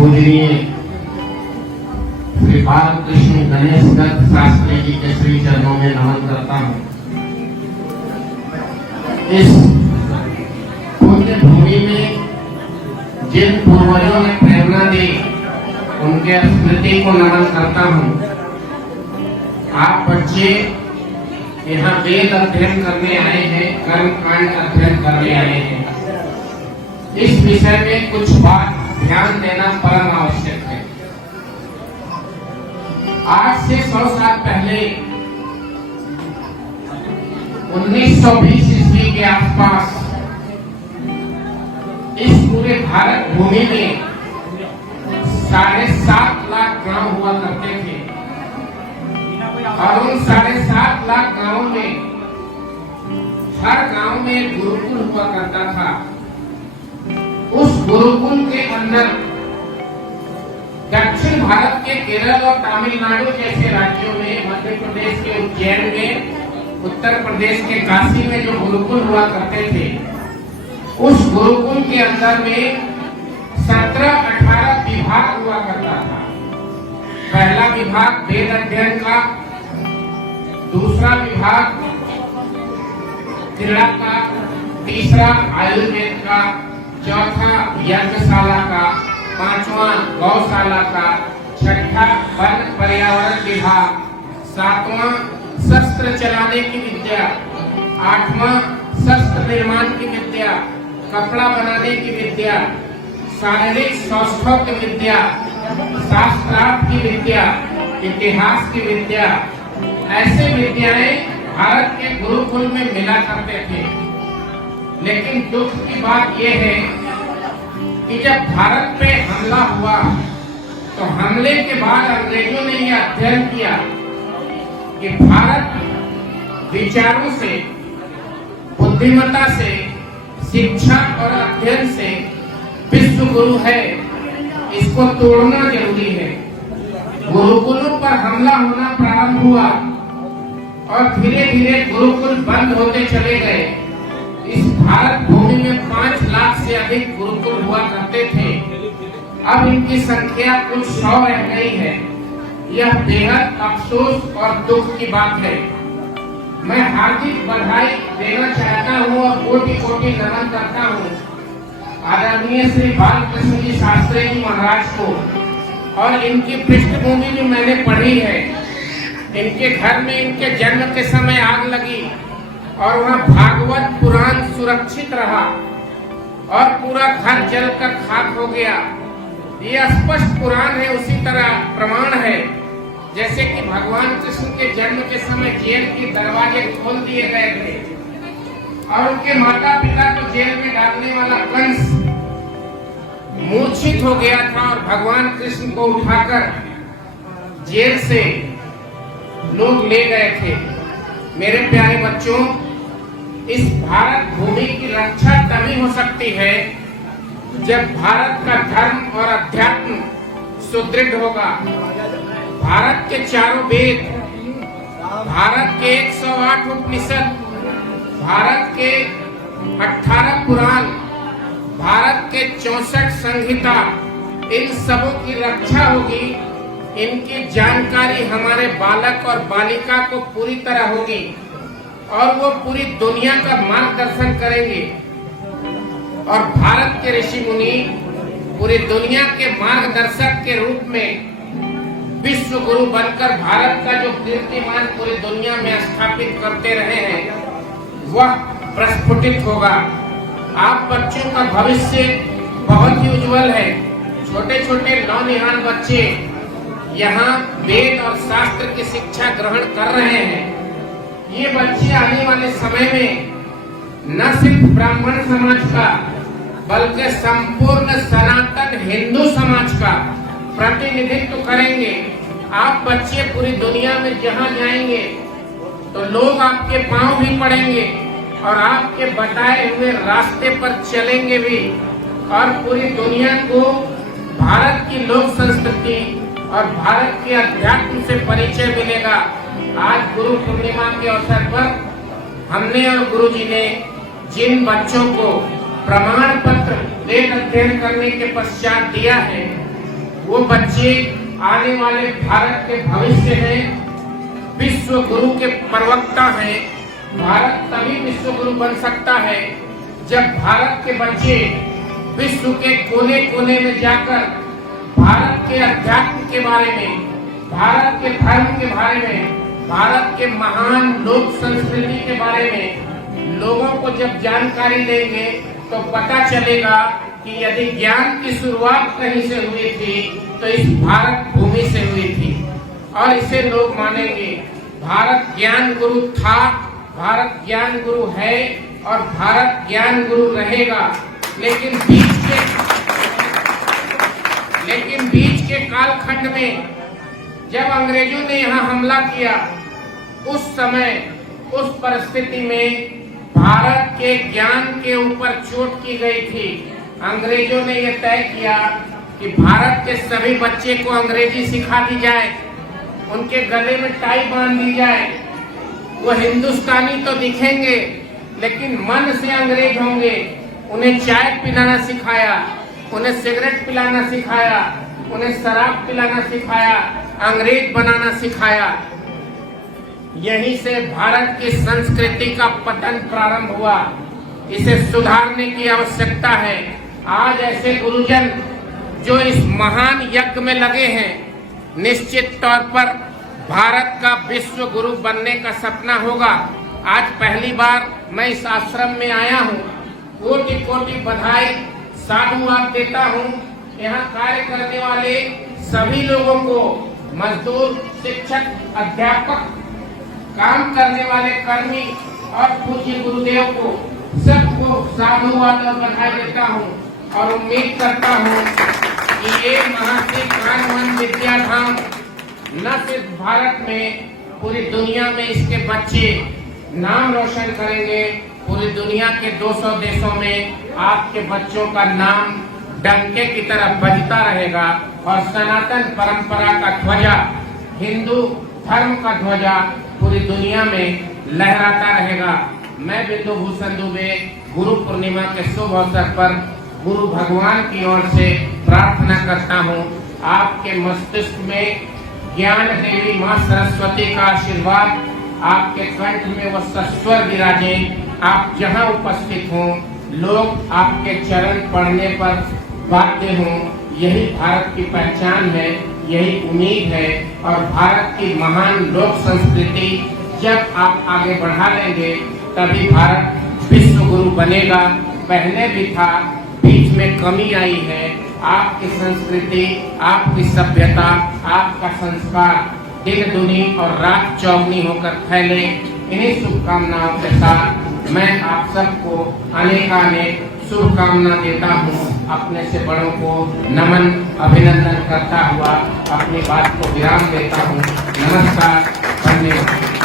पूजनीय श्री बालकृष्ण गणेश दत्त शास्त्री जी के श्री चरणों में नमन करता हूँ। इस पुण्य भूमि में जिन पूर्वजों ने प्रेरणा दी उनके स्मृति को नमन करता हूँ। आप बच्चे यहाँ वेद अध्ययन करने आए हैं, कर्म कांड अध्ययन करने आए हैं। इस विषय में कुछ बात ध्यान देना परम आवश्यक है। आज से 100 साल पहले 1920 ईस्वी के आसपास इस पूरे भारत भूमि में 7.5 लाख गांव हुआ करते थे और उन 7.5 लाख गांवों में हर गांव में एक गुरुकुल हुआ करता था। उस गुरुकुल के अंदर दक्षिण भारत के केरल और तमिलनाडु जैसे राज्यों में, मध्य प्रदेश के उज्जैन में, उत्तर प्रदेश के काशी में जो गुरुकुल हुआ करते थे, उस गुरुकुल के अंदर में 17-18 विभाग हुआ करता था। पहला विभाग वेद अध्ययन का, दूसरा विभाग क्रीड़ा का, तीसरा आयुर्वेद का, चौथा यज्ञशाला का, पांचवा गौशाला का, छठा वन पर्यावरण विभाग, सातवां शस्त्र चलाने की विद्या, आठवां शस्त्र निर्माण की विद्या, कपड़ा बनाने की विद्या, शारीरिक स्वास्थ्य की विद्या, शास्त्रार्थ की विद्या, इतिहास की विद्या, ऐसे विद्याएं भारत के गुरुकुल में मिला करते थे। लेकिन दुख की बात यह है कि जब भारत पे हमला हुआ तो हमले के बाद अंग्रेजों ने यह अध्ययन किया कि भारत विचारों से, बुद्धिमत्ता से, शिक्षा और अध्ययन से विश्व गुरु है, इसको तोड़ना जरूरी है। गुरुकुलों पर हमला होना प्रारंभ हुआ और धीरे धीरे गुरुकुल बंद होते चले गए। इस भारत भूमि में 5 लाख से अधिक गुरुकुल हुआ करते थे। अब इनकी संख्या कुछ 100 रह गई है। यह बेहद अफसोस और दुख की बात है। मैं हार्दिक बधाई देना चाहता हूँ और कोटि-कोटि नमन करता हूँ आदरणीय श्री बालकृष्ण जी शास्त्री जी महाराज को। और इनकी पृष्ठभूमि भी मैंने पढ़ी है। इनके घर में इनके जन्म के समय आग लगी और वहाँ भागवत पुराण सुरक्षित रहा और पूरा घर जलकर खाक हो गया। ये स्पष्ट पुराण है, उसी तरह प्रमाण है जैसे कि भगवान कृष्ण के जन्म के समय जेल के दरवाजे खोल दिए गए थे और उनके माता पिता को जेल में डालने वाला कंस मूर्छित हो गया था और भगवान कृष्ण को उठाकर जेल से लोग ले गए थे। मेरे प्यारे बच्चों, इस भारत भूमि की रक्षा तभी हो सकती है जब भारत का धर्म और अध्यात्म सुदृढ़ होगा। भारत के 4 वेद, भारत के 108 उपनिषद, भारत के 18 पुराण, भारत के 64 संहिता, इन सबों की रक्षा होगी। इनकी जानकारी हमारे बालक और बालिका को पूरी तरह होगी और वो पूरी दुनिया का मार्गदर्शन करेंगे और भारत के ऋषि मुनि पूरी दुनिया के मार्गदर्शक के रूप में विश्व गुरु बनकर भारत का जो कीर्तिमान पूरी दुनिया में स्थापित करते रहे हैं वह प्रस्फुटित होगा। आप बच्चों का भविष्य बहुत ही उज्जवल है। छोटे छोटे नौनिहाल बच्चे यहाँ वेद और शास्त्र की शिक्षा ग्रहण कर रहे हैं। ये बच्चे आने वाले समय में न सिर्फ ब्राह्मण समाज का बल्कि संपूर्ण सनातन हिंदू समाज का प्रतिनिधित्व करेंगे। आप बच्चे पूरी दुनिया में जहाँ जाएंगे तो लोग आपके पांव भी पड़ेंगे और आपके बताए हुए रास्ते पर चलेंगे भी और पूरी दुनिया को भारत की लोक संस्कृति और भारत के अध्यात्म से परिचय मिलेगा। आज गुरु पूर्णिमा के अवसर पर हमने और गुरुजी ने जिन बच्चों को प्रमाण पत्र वेद अध्ययन करने के पश्चात दिया है वो बच्चे आने वाले भारत के भविष्य हैं, विश्व गुरु के प्रवक्ता हैं। भारत तभी विश्व गुरु बन सकता है जब भारत के बच्चे विश्व के कोने कोने में जाकर भारत के अध्यात्म के बारे में, भारत के धर्म के बारे में, भारत के महान लोक संस्कृति के बारे में लोगों को जब जानकारी देंगे तो पता चलेगा कि यदि ज्ञान की शुरुआत कहीं से हुई थी तो इस भारत भूमि से हुई थी और इसे लोग मानेंगे। भारत ज्ञान गुरु था, भारत ज्ञान गुरु है और भारत ज्ञान गुरु रहेगा। लेकिन बीच के कालखंड में जब अंग्रेजों ने यहाँ हमला किया, उस समय उस परिस्थिति में भारत के ज्ञान के ऊपर चोट की गई थी। अंग्रेजों ने यह तय किया कि भारत के सभी बच्चे को अंग्रेजी सिखा दी जाए, उनके गले में टाई बांध दी जाए। वो हिंदुस्तानी तो दिखेंगे लेकिन मन से अंग्रेज होंगे। उन्हें चाय पिलाना सिखाया, उन्हें सिगरेट पिलाना सिखाया, उन्हें शराब पिलाना सिखाया, अंग्रेज बनाना सिखाया। यहीं से भारत की संस्कृति का पतन प्रारंभ हुआ। इसे सुधारने की आवश्यकता है। आज ऐसे गुरुजन जो इस महान यज्ञ में लगे हैं, निश्चित तौर पर भारत का विश्व गुरु बनने का सपना होगा। आज पहली बार मैं इस आश्रम में आया हूँ। कोटि कोटि बधाई साधुवाद देता हूँ यहाँ कार्य करने वाले सभी लोगों को, मजदूर, शिक्षक, अध्यापक, काम करने वाले कर्मी और पूज्य गुरुदेव को, सबको साधुवाद और बधाई देता हूँ और उम्मीद करता हूँ कि ये महर्षि ज्ञानवन विद्याधाम न सिर्फ भारत में, पूरी दुनिया में इसके बच्चे नाम रोशन करेंगे। पूरी दुनिया के 200 देशों में आपके बच्चों का नाम डंके की तरह बजता रहेगा और सनातन परंपरा का ध्वजा, हिंदू धर्म का ध्वजा पूरी दुनिया में लहराता रहेगा। मैं बिंदु भूषण दुबे गुरु पूर्णिमा के शुभ अवसर पर गुरु भगवान की ओर से प्रार्थना करता हूँ, आपके मस्तिष्क में ज्ञान देवी माँ सरस्वती का आशीर्वाद, आपके कंठ में वह सस्वर विराजे। आप जहाँ उपस्थित हों, लोग आपके चरण पढ़ने पर बाध्य हों। यही भारत की पहचान है, यही उम्मीद है। और भारत की महान लोक संस्कृति जब आप आगे बढ़ा लेंगे तभी भारत विश्व गुरु बनेगा। पहले भी था, बीच में कमी आई है। आपकी संस्कृति, आपकी सभ्यता, आपका संस्कार दिन दुनी और रात चौगनी होकर फैले। इन्हीं शुभकामनाओं के साथ मैं आप सबको अनेकानेक शुभकामना देता हूँ। अपने से बड़ों को नमन अभिनंदन करता हुआ अपनी बात को विराम देता हूँ। नमस्कार, धन्यवाद।